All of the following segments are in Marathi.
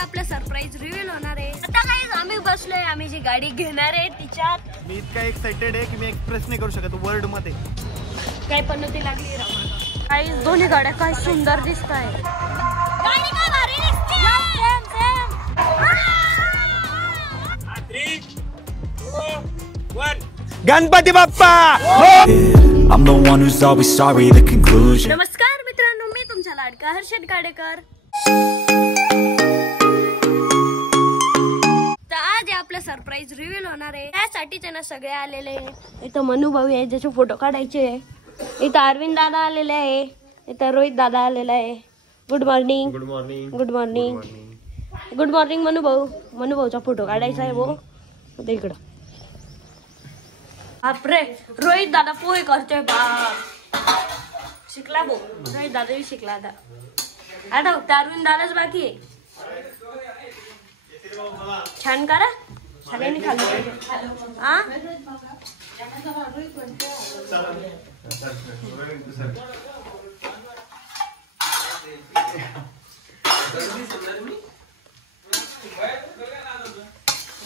आपला सरप्राईज रिव्हील होणार आहे। आता गाईज आम्ही बसलोय, आम्ही जी गाडी घेणार आहे तिच्यात मी इतका एक्साइटेड आहे की मी एक्सप्रेस नाही करू शकत वर्ड मध्ये। काय पन्नती लागली रामा। गाईज दोन्ही गाड्या काय सुंदर दिसत आहे। गाडी काय भारी दिसते। Ganpati Bappa. I'm the one who's always sorry, the conclusion. नमस्कार मित्रांनो, मी तुमचा लाडका हर्षद काडेकर। तर आज आपला सरप्राईज रिव्हील होणार आहे, त्यासाठी त्यांना सगळे आलेले आहे। इथं मनू भाऊ आहे ज्याचे फोटो काढायचे आहे, इथं अरविंद दादा आलेले आहे, इथं रोहित दादा आलेला आहे। Good morning. Good morning. Good morning. Good morning Manu भाऊ। मनू भाऊचा फोटो काढायचा आहे वो इकडं। बापरे, रोहित दादा पोहे करतोय बाप। शिकला भाऊ, रोहित दादा भी शिकला आता। आता फक्त अरविंद दादाच बाकी आहे। छान करा, सगळ्यांनी खाल्लं पाहिजे। हा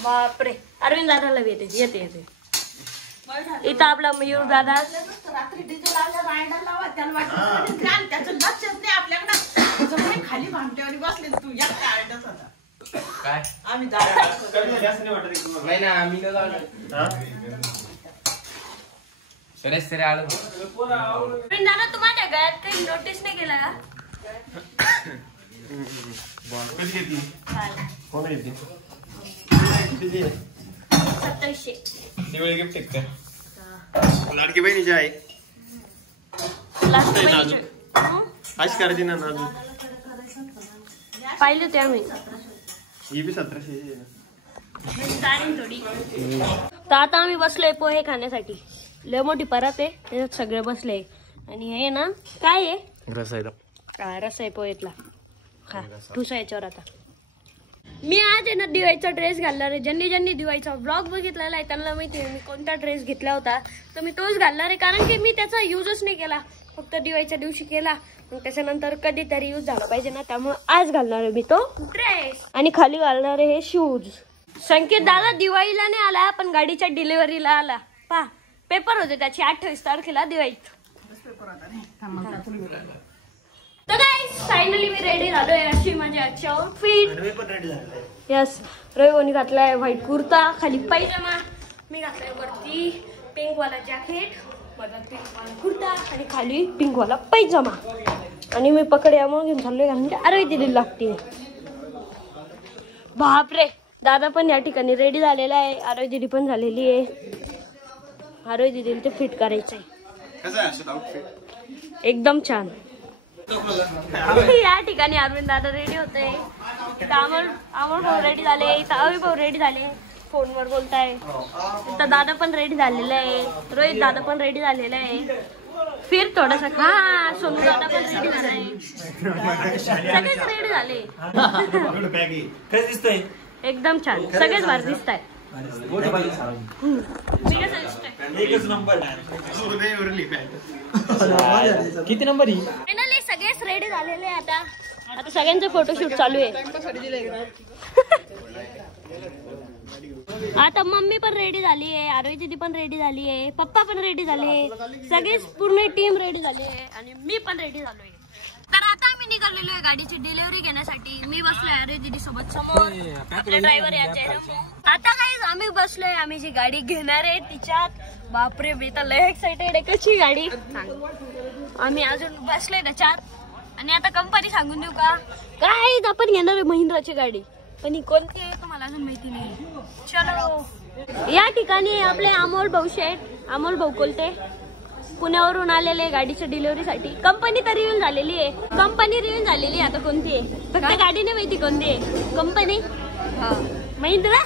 बापरे, अरविंद दादाला भी येते येते येते। इथं आपला मयूर दादा रात्री डीजे लावला रायडर लावा त्याला वाटतं ध्यान त्याचं लक्षच नाही आपल्याकडे। जमिनी खाली भामट्यावर बसले तू या आयडच होता काय आम्ही नाही ना आम्ही न लावलं हां सरे आलो। पण दादा तुम्हाला गळ्यात काही नोटीस नाही केला का? कधी घेतली? कोण घेतली? किती? 2700। दिवाळी गिफ्ट आहे का? लाडकी बहिणीची आहे। आज करायची ना अजून पाहिलं ते आम्ही। ही बी 1700 थोडी। तर आता आम्ही बसलोय पोहे खाण्यासाठी। लय मोठी परत आहे, त्याच्यात सगळे बसले। आणि हे ना काय आहे? रस आहे पोहेतला। खा ठुसा याच्यावर। आता मी आज आहे ना दिवाळीचा ड्रेस घालणार आहे। ज्यांनी ज्यांनी दिवाळीचा ब्लॉग बघितलेला आहे त्यांना माहिती आहे मी कोणता ड्रेस घेतला होता, तर मी तोच घालणार आहे। कारण की मी त्याचा यूजच नाही केला, फक्त दिवाळीच्या दिवशी केला, मग त्याच्यानंतर कधीतरी यूज झाला पाहिजे ना, त्यामुळे आज घालणार आहे मी तो ड्रेस। आणि खाली घालणार आहे हे शूज। संकेत दादा दिवाळीला नाही आला पण गाडीच्या डिलिव्हरीला आला। पहा पेपर होते त्याची 28 तारखेला दिवाळीत। तर गाईस फायनली मी रेडी झालोय, अशी माझी आजची आउटफिट। यस, रविवानी घातलाय व्हाईट कुर्ता, खाली पायजामा, मी घातलाय वरती पिंक वाला जॅकेट, मध्ये पिंक वाला कुर्ता आणि खाली पिंक वाला पायजामा। आणि मी पकड्या मग घेऊन चाललोय म्हणजे अरे दिली लागते। बापरे, दादा पण या ठिकाणी रेडी झालेला आहे, आरोही दिदी पण झालेली आहे। आरोही दिदी ते फिट करायचंय। कसं आहे आउटफिट? एकदम छान। या ठिकाणी अरविंद दादा रेडी होते, अमोल भाऊ रेडी झाले, अवी भाऊ रेडी झाले, फोनवर बोलताय। इथं दादा पण रेडी झालेला आहे, रोहित दादा पण रेडी झालेला आहे। फिर थोडासा हा सोनू दादा पण रेडी झालाय, सगळेच रेडी झाले। कसं दिसतंय? एकदम छान, सगळेच भारी दिसताय। एकच नंबर किती नंबर ही? फायनली सगळेच रेडी झालेले आहे। आता सगळ्यांचे फोटोशूट चालू आहे। आता मम्मी पण रेडी झाली आहे, आरोही दीदी पण रेडी झाली आहे, पप्पा पण रेडी झाले, सगळेच पूर्ण टीम रेडी झाली आहे आणि मी पण रेडी झालोय। तर आता आम्ही निघालेलो आहे गाडीची डिलिव्हरी घेण्यासाठी। मी बसलोय आरोही दीदी सोबत समोर, आपले ड्रायव्हर याचे। आता काय आम्ही बसलोय, आम्ही जी गाडी घेणार आहे तिच्यात। बापरे, मी तर लय एक्साइटेड आहे। कशी गाडी आम्ही अजून बसलोय त्याच्यात। आणि आता कंपनी सांगून देऊ का काय? आपण घेणार आहे महिंद्राची गाडी, पण ही कोणती आहे तुम्हाला अजून माहिती नाही। चलो, या ठिकाणी आपले अमोल भाऊ शेठ, अमोल भाऊ कोलते पुण्यावरून आलेले गाडीच्या डिलिव्हरीसाठी। कंपनी तर रिव्हील झालेली आहे, कंपनी रिव्हील झालेली आहे। आता कोणती आहे फक्त गाडी नाही माहिती कोणती आहे कंपनी। महिंद्रा।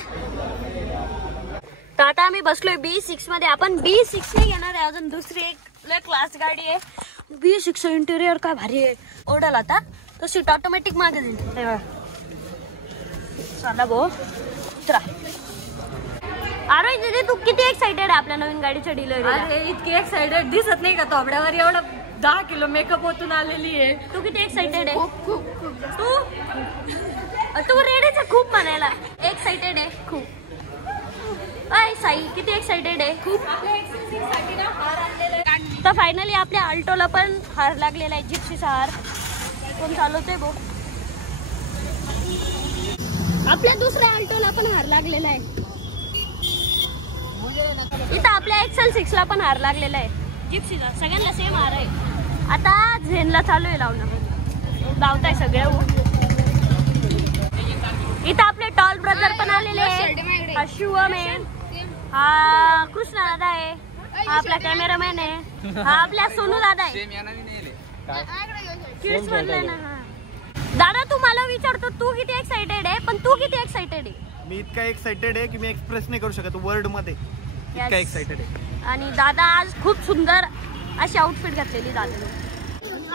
तर आता आम्ही बसलोय B6 मध्ये। आपण B6 नाही घेणार आहे, अजून दुसरी एक लय क्लास गाडी आहे B6। इंटेरियर काय भारी आहे। ओढल आता तो सीट ऑटोमॅटिक मागे देईल। चला भाऊ उतरा। अरे दीदी तू किती एक्साइटेड आहे आपल्या नवीन गाडीच्या डिलिव्हरीला? अरे इतकी एक्साइटेड दिसत नाही का तोबड्यावर? एवढा 10 किलो मेकअप ओतून आलेली आहे। तू किती एक्साइटेड आहे? खूप खूप खूप तू तू रेडीच आहे खूप म्हणायला. एक्साइटेड आहे खूप. अय साई किती एक्साइटेड आहे खूप. आपल्या एक्सरसाइज साठी ना हार आणलेला आहे. तर फायनली आपल्या अल्टोला पण हार लागलेला आहे. जिप्सीचा हार कोण चालवतोय भाऊ. आपल्या दुसऱ्या अल्टोला पण हार लागलेला आहे. इथं आपल्या XL6 ला पण हार लागलेला आहे. जिप्सीचा सगळ्यांना सेम हार आहे. आता झेनला चालू आहे लावणं. लावताय सगळे. इथं आपले टॉल ब्रदर पण आलेले आहे. हा शिवम आहे. हा कृष्णा दादा आहे. हा आपला कॅमेरामॅन आहे. हा आपल्या सोनू दादा आहे. किड्स मधला ना. हा दादा तू मला विचारतो तू किती एक्साइटेड आहे. पण तू किती एक्साइटेड आहे. मी इतका एक्साइटेड आहे की मी एक्सप्रेस नाही करू शकत वर्ड मध्ये. इतका एक्साइटेड आहे. आणि दादा आज खूप सुंदर अशी आउटफिट घातलेली दादा.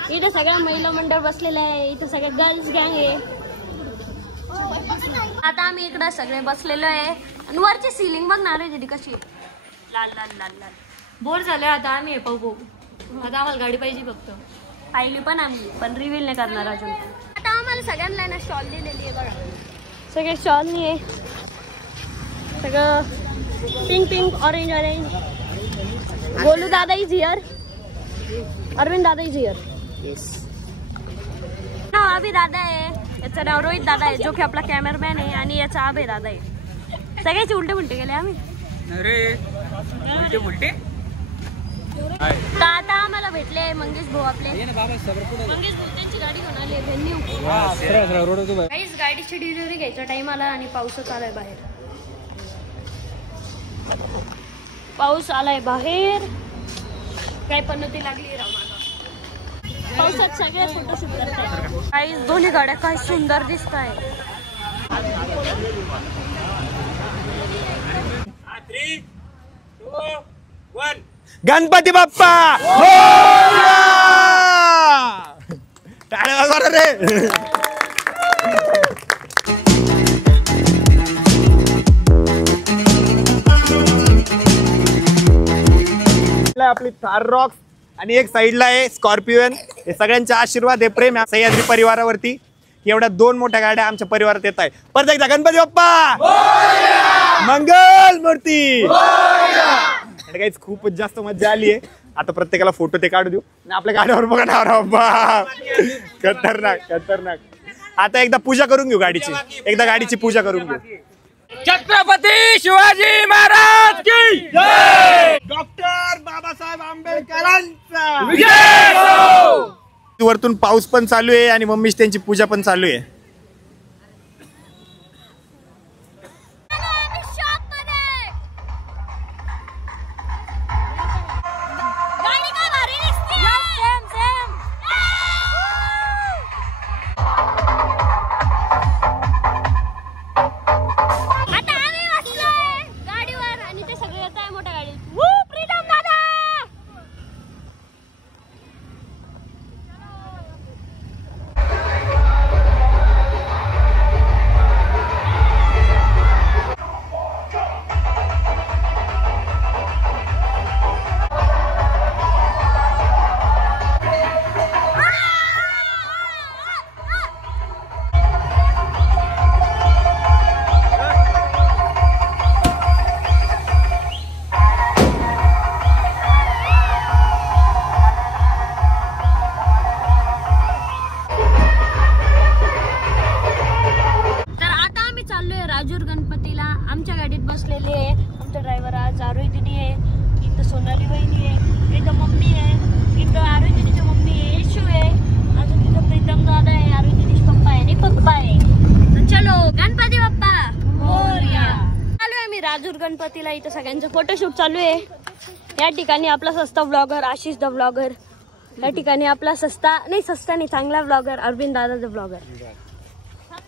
इथे सगळ्या महिला मंडळ बसलेले आहे. इथे सगळे गर्ल्स गँग आहे. आता आम्ही इकडे सगळे बसलेलो आहे. आणि वरची सीलिंग बघणार आहे दीदी कशी लाल लाल लाल लाल. बोर झाले आता आम्ही पाहू. आता आम्हाला गाडी पाहिजे फक्त. पाहिली पण आम्ही पण रिव्हील नाही करणार अजून. आता आम्हाला सगळ्यांना ना स्टॉल दिलेली आहे बघा. सगळे स्टॉल नाही आहे. सगळं pink pink orange orange. Golu दादा इज हिअर. अरविंद दादा इज हिअर. नाव अभि दादा आहे. याचं नाव रोहित दादा आहे जो की आपला कॅमेरामॅन आहे. आणि याचा अभय दादा आहे. सगळ्याचे उलटे उलटे गेले आम्ही. तर आता आम्हाला भेटले मंगेश भाऊ आपले. मंगेश भाऊ त्यांची गाडी घेऊन आली व्हेन्यू. काहीच गाडीची डिलिव्हरी घ्यायचा टाइम आला आणि पाऊसच आलाय बाहेर. पाऊस आलाय बाहेर. काय पन्नती लागली राव. पावसात सगळे फोटोशूट करताय. काही दोन्ही गाड्या काय सुंदर दिसत आहे. गणपती बाप्पा टाळ्या वाजवा रे. आपली थार रॉक्स आणि एक साईडला आहे स्कॉर्पिओन. हे सगळ्यांचा आशीर्वाद आहे, प्रेम आहे सह्याद्री परिवारावरती. एवढ्या 2 मोठ्या गाड्या आमच्या परिवारात येत आहे. परत एकदा गणपती बाप्पा मंगल मूर्ती. काहीच खूपच जास्त मजा आली आहे. आता प्रत्येकाला फोटो ते काढू देऊ आणि आपल्या गाड्यावर बघा बाबा. खतरनाक खतरनाक. आता एकदा पूजा करून घेऊ गाडीची. एकदा गाडीची पूजा करून घेऊ. छत्रपती शिवाजी महाराज की जय. डॉक्टर बाबासाहेब आंबेडकरांचा विजय हो. वरतून पाऊस पण चालू आहे आणि मम्मीच त्यांची पूजा पण चालू आहे. राजूर गणपतीला आमच्या गाडीत बसलेली आहे. आमचा ड्रायव्हर आज आरोही दिदी आहे. इथं सोनाली बहिणी आहे. इथं मम्मी आहे. इथं आरोही दिदीची मम्मी आहे. येशू आहे. अजून तिथं प्रीतम दादा आहे. आरोही दिदीचे पप्पा आहे आणि पप्पा आहे. तर चलो गणपती बाप्पा मोरया. चालू आहे आम्ही राजूर गणपतीला. इथं सगळ्यांचं फोटोशूट चालू आहे. या ठिकाणी आपला सस्ता ब्लॉगर आशिष द ब्लॉगर. या ठिकाणी आपला सस्ता नाही चांगला ब्लॉगर अरविंद दादा द ब्लॉगर.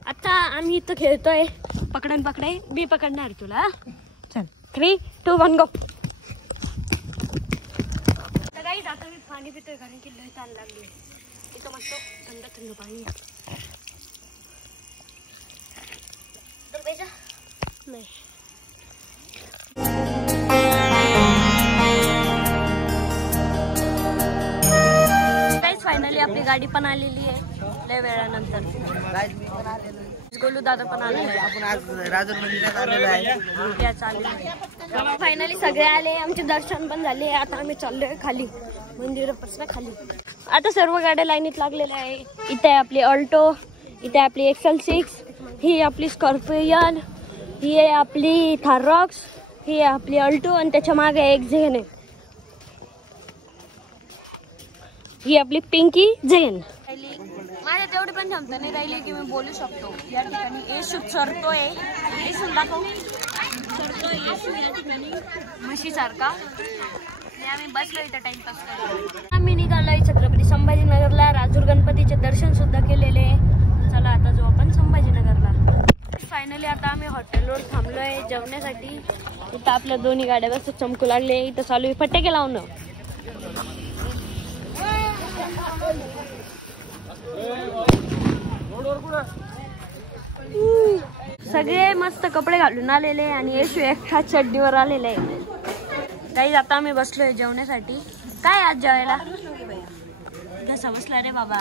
आता आम्ही इथं खेळतोय पकडन पकडे. मी पकडणार तुला. चल 3, 2, 1 गो. गाईस आता मी पाणी पितोय कारण की लय ताण लागली. इथं मस्त थंड थंड पाणी नाही. फायनली आपली गाडी पण आलेली आहे लय वेळानंतर. गोलू दादा पण आले. आपण आज राजूर मंदिरात आलेलो आहे. फायनली सगळे आले, आमचे दर्शन पण झाले. आता आम्ही चाललोय खाली मंदिरापासून खाली. आता सर्व गाड्या लाईनीत लागलेल्या आहे. इथे आपली ऑल्टो, इथे आपली XL6, ही आपली स्कॉर्पियन, ही आहे आपली थाररॉक्स, ही आहे आपली ऑल्टो आणि त्याच्या मागे एक झेन आहे. ही आपली पिंकी झेन. माझ्या तेवढी पण क्षमता नाही राहिली की मी बोलू शकतो. या ठिकाणी येशू चरतोय, येशू दाखव, चरतोय येशू या ठिकाणी म्हशीसारखा. आम्ही बसलो इथं टाइमपास करतो. आम्ही निघालोय छत्रपती संभाजीनगरला. राजूर गणपतीचे दर्शन सुद्धा केलेले. चला आता जाऊ आपण संभाजीनगरला. फायनली आता आम्ही हॉटेलवर थांबलोय जेवण्यासाठी. इथं आपल्या दोन्ही गाड्या बस चमकू लागले. इथं चालू आहे फटाके लावणं. सगळे मस्त कपडे घालून आलेले आणि येशू एकटा चड्डीवर आलेले आहे. काही आता आम्ही बसलोय जेवण्यासाठी. काय आज जेवायला समजलं रे बाबा.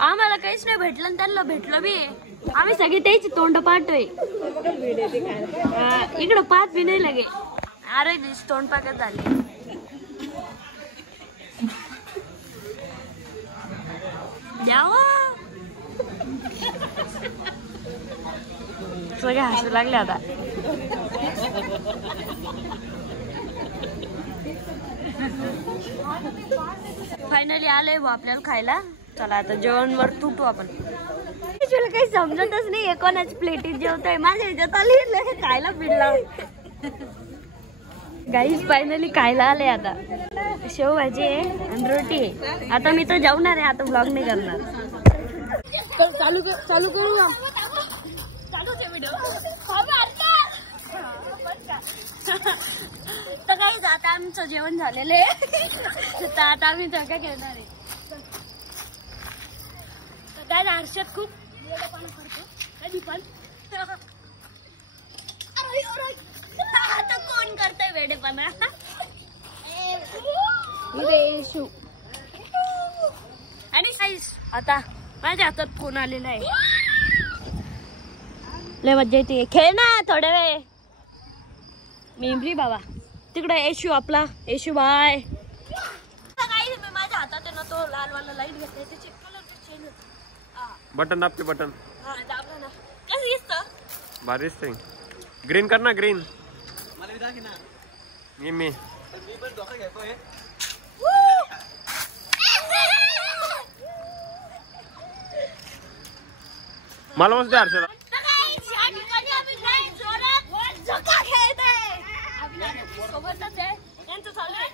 आम्हाला काहीच नाही भेटलं आणि त्यांना भेटलं बी. आम्ही सगळे त्याची तोंड पाहतोय. इकडं पाहत बी नाही लगे. अरे तोंड पाकच झाले. सगळे हसू लागले आता. फायनली आलोय आपल्याला खायला. चला आता जेवणवर तुटू आपण. तुला काही समजतच नाही कोणाच प्लेटीत जेवतोय. माझ्या ह्याच्यात आली खायला पिडला. गाईस फायनली खायला आले. आता शेवभाजी आहे आणि रोटी आहे. आता मी तर जेवणार आहे. आता ब्लॉग नाही करणार. तर चालू करूया. तर काही आता आमचं जेवण झालेलं आहे. तर आता आम्ही जगा घेणार आहे. तर काय हर्षद खूप कधी पण आता कोण करतंय वेडेपणा. आणि साईज आता माझ्या हातात फोन आलेला आहे. लय मज्जा येते. खेळ ना थोड्या वेळ. मेमरी बाबा तिकडे येशू आपला. येशू बाय. काही मी माझ्या हातात आहे ना तो लाल वाला लाईट घेतलाय. त्याचे कलर चेंज होतो. बटन दाबते बटन. हा दाबला ना. कसं दिसतं? भारी दिसते. ग्रीन कर ना ग्रीन. मी पण डोका घेतोय. मला मस्त हर्षदा. सोबतच आहे त्यांचं चालू आहे.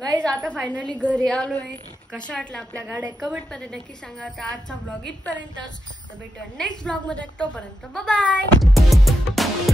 गाईज आता फायनली घरी आलोय. कशा वाटल्या आपल्या गाड्या कमेंट मध्ये नक्की सांगा. तर आजचा ब्लॉग इथपर्यंतच. तर भेटूया नेक्स्ट ब्लॉग मध्ये. तोपर्यंत बाय बाय.